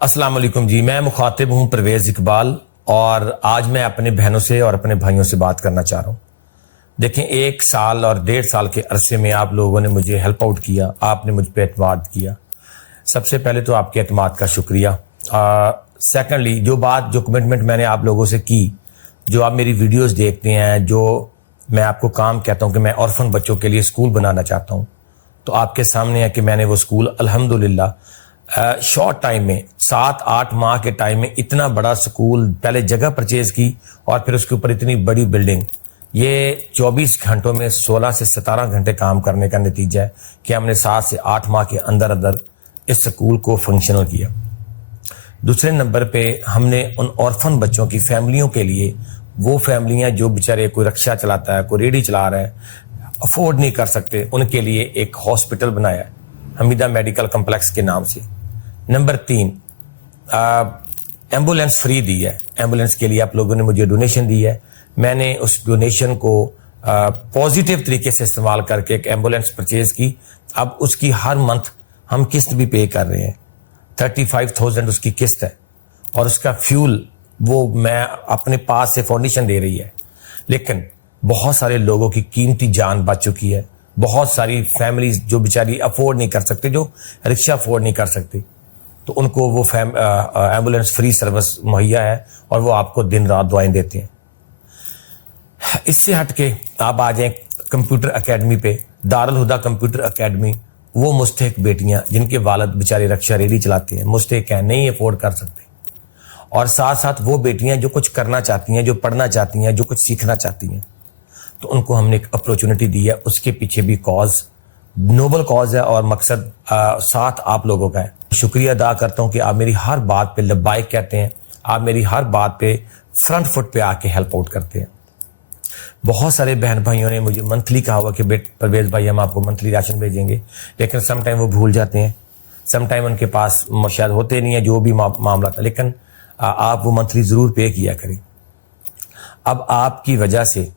السلام علیکم جی، میں مخاطب ہوں پرویز اقبال، اور آج میں اپنے بہنوں سے اور اپنے بھائیوں سے بات کرنا چاہ رہا ہوں۔ دیکھیں، 1 سال اور 1.5 سال کے عرصے میں آپ لوگوں نے مجھے ہیلپ آؤٹ کیا، آپ نے مجھ پہ اعتماد کیا۔ سب سے پہلے تو آپ کے اعتماد کا شکریہ۔ سیکنڈلی، جو کمٹمنٹ میں نے آپ لوگوں سے کی، جو آپ میری ویڈیوز دیکھتے ہیں، جو میں آپ کو کام کہتا ہوں کہ میں آرفن بچوں کے لیے اسکول بنانا چاہتا ہوں، تو آپ کے سامنے ہے کہ میں نے وہ اسکول الحمدللہ شارٹ ٹائم میں 7-8 ماہ کے ٹائم میں اتنا بڑا سکول، پہلے جگہ پرچیز کی اور پھر اس کے اوپر اتنی بڑی بلڈنگ، یہ 24 گھنٹوں میں 16 سے 17 گھنٹے کام کرنے کا نتیجہ ہے کہ ہم نے 7 سے 8 ماہ کے اندر اس سکول کو فنکشنل کیا۔ دوسرے نمبر پہ ہم نے ان آرفن بچوں کی فیملیوں کے لیے، وہ فیملیاں جو بیچارے کوئی رکشہ چلاتا ہے، کوئی ریڑھی چلا رہا ہے، افورڈ نہیں کر سکتے، ان کے لیے ایک ہاسپٹل بنایا ہے حمیدہ میڈیکل کمپلیکس کے نام سے۔ نمبر 3، ایمبولینس فری دی ہے۔ ایمبولینس کے لیے آپ لوگوں نے مجھے ڈونیشن دی ہے، میں نے اس ڈونیشن کو پازیٹیو طریقے سے استعمال کر کے ایک ایمبولینس پرچیز کی۔ اب اس کی ہر منتھ ہم قسط بھی پے کر رہے ہیں، 35,000 اس کی قسط ہے، اور اس کا فیول وہ میں اپنے پاس سے فاؤنڈیشن دے رہی ہے۔ لیکن بہت سارے لوگوں کی قیمتی جان بچ چکی ہے، بہت ساری فیملیز جو بیچاری افورڈ نہیں کر سکتے، جو رکشہ افورڈ نہیں کر سکتی، تو ان کو وہ ایمبولینس فری سروس مہیا ہے، اور وہ آپ کو دن رات دعائیں دیتے ہیں۔ اس سے ہٹ کے آپ آ جائیں کمپیوٹر اکیڈمی پہ، دارالہدیٰ کمپیوٹر اکیڈمی۔ وہ مستحق بیٹیاں جن کے والد بیچارے رکشہ ریڑھی چلاتے ہیں، مستحق ہیں، نہیں افورڈ کر سکتے، اور ساتھ ساتھ وہ بیٹیاں جو کچھ کرنا چاہتی ہیں، جو پڑھنا چاہتی ہیں، جو کچھ سیکھنا چاہتی ہیں، تو ان کو ہم نے ایک اپرچونٹی دی ہے۔ اس کے پیچھے بھی کاز نوبل کاز ہے، اور مقصد ساتھ آپ لوگوں کا ہے۔ شکریہ ادا کرتا ہوں کہ آپ میری ہر بات پہ لبیک کہتے ہیں، آپ میری ہر بات پہ فرنٹ فٹ پہ آ کے ہیلپ آؤٹ کرتے ہیں۔ بہت سارے بہن بھائیوں نے مجھے منتھلی کہا ہوا کہ پرویز بھائی ہم آپ کو منتھلی راشن بھیجیں گے، لیکن سم ٹائم وہ بھول جاتے ہیں، سم ٹائم ان کے پاس شاید ہوتے نہیں ہیں، جو بھی معاملہ تھا، لیکن آپ وہ منتھلی ضرور پے کیا کریں۔ اب آپ کی وجہ سے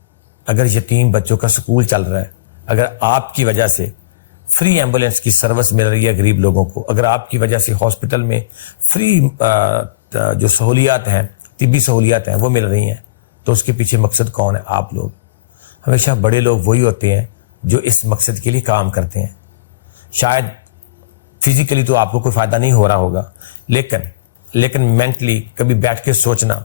اگر یتیم بچوں کا سکول چل رہا ہے، اگر آپ کی وجہ سے فری ایمبولینس کی سروس مل رہی ہے غریب لوگوں کو، اگر آپ کی وجہ سے ہاسپٹل میں فری جو سہولیات ہیں، طبی سہولیات ہیں، وہ مل رہی ہیں، تو اس کے پیچھے مقصد کون ہے؟ آپ لوگ۔ ہمیشہ بڑے لوگ وہی ہوتے ہیں جو اس مقصد کے لیے کام کرتے ہیں۔ شاید فزیکلی تو آپ کو کوئی فائدہ نہیں ہو رہا ہوگا، لیکن مینٹلی کبھی بیٹھ کے سوچنا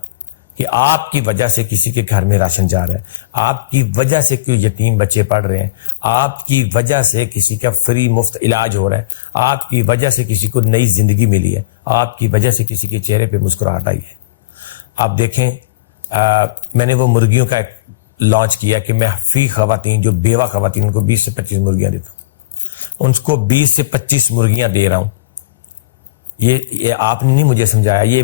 کہ آپ کی وجہ سے کسی کے گھر میں راشن جا رہا ہے، آپ کی وجہ سے کوئی یتیم بچے پڑھ رہے ہیں، آپ کی وجہ سے کسی کا فری مفت علاج ہو رہا ہے، آپ کی وجہ سے کسی کو نئی زندگی ملی ہے، آپ کی وجہ سے کسی کے چہرے پہ مسکراہٹ آئی ہے۔ آپ دیکھیں، میں نے وہ مرغیوں کا ایک لانچ کیا کہ میں فی خواتین، جو بیوہ خواتین، ان کو 20 سے 25 مرغیاں دیتا ہوں، ان کو 20 سے 25 مرغیاں دے رہا ہوں۔ یہ آپ نے نہیں مجھے سمجھایا، یہ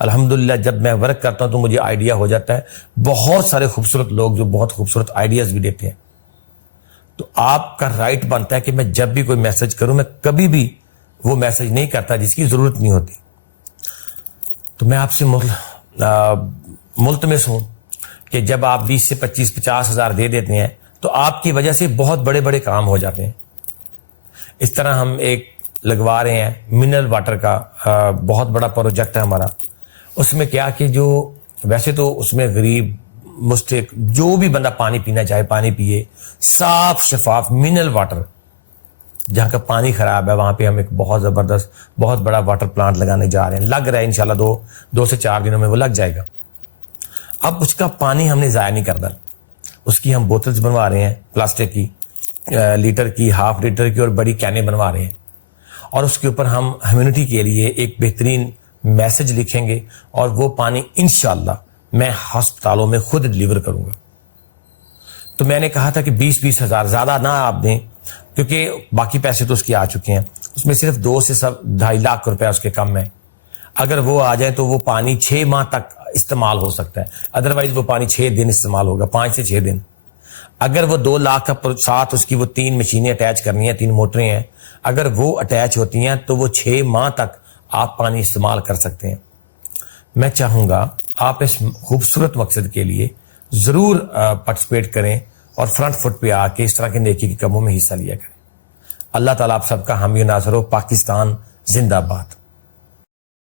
الحمدللہ جب میں ورک کرتا ہوں تو مجھے آئیڈیا ہو جاتا ہے۔ بہت سارے خوبصورت لوگ جو بہت خوبصورت آئیڈیاز بھی دیتے ہیں، تو آپ کا رائٹ بنتا ہے کہ میں جب بھی کوئی میسج کروں، میں کبھی بھی وہ میسج نہیں کرتا جس کی ضرورت نہیں ہوتی۔ تو میں آپ سے ملتمس ہوں کہ جب آپ 20 سے 25-50 ہزار دے دیتے ہیں تو آپ کی وجہ سے بہت بڑے بڑے کام ہو جاتے ہیں۔ اس طرح ہم ایک لگوا رہے ہیں منرل واٹر کا، بہت بڑا پروجیکٹ ہے ہمارا۔ اس میں کیا کہ جو ویسے تو اس میں غریب مستحق جو بھی بندہ پانی پینا چاہے پانی پیے، صاف شفاف منرل واٹر۔ جہاں کا پانی خراب ہے وہاں پہ ہم ایک بہت زبردست بہت بڑا واٹر پلانٹ لگانے جا رہے ہیں، لگ رہا ہے انشاءاللہ 2 سے 4 دنوں میں وہ لگ جائے گا۔ اب اس کا پانی ہم نے ضائع نہیں کرنا، اس کی ہم بوتلز بنوا رہے ہیں، پلاسٹک کی، لیٹر کی، ½ لیٹر کی، اور بڑی کینیں بنوا رہے ہیں، اور اس کے اوپر ہم ہیومینٹی کے لیے ایک بہترین میسج لکھیں گے، اور وہ پانی انشاءاللہ میں ہسپتالوں میں خود ڈلیور کروں گا۔ تو میں نے کہا تھا کہ 20-20 ہزار زیادہ نہ آپ دیں، کیونکہ باقی پیسے تو اس کے آ چکے ہیں، اس میں صرف 2 سے 2.5 لاکھ روپے اس کے کم ہے۔ اگر وہ آ جائیں تو وہ پانی 6 ماہ تک استعمال ہو سکتا ہے، ادروائز وہ پانی 6 دن استعمال ہوگا، 5 سے 6 دن۔ اگر وہ 2 لاکھ کا ساتھ اس کی وہ 3 مشینیں اٹیچ کرنی ہیں، 3 موٹریں ہیں، اگر وہ اٹیچ ہوتی ہیں تو وہ 6 ماہ تک آپ پانی استعمال کر سکتے ہیں۔ میں چاہوں گا آپ اس خوبصورت مقصد کے لیے ضرور پارٹیسپیٹ کریں، اور فرنٹ فٹ پہ آ کے اس طرح کے نیکی کے کاموں میں حصہ لیا کریں۔ اللہ تعالیٰ آپ سب کا حامی و ناصر ہو۔ پاکستان زندہ باد۔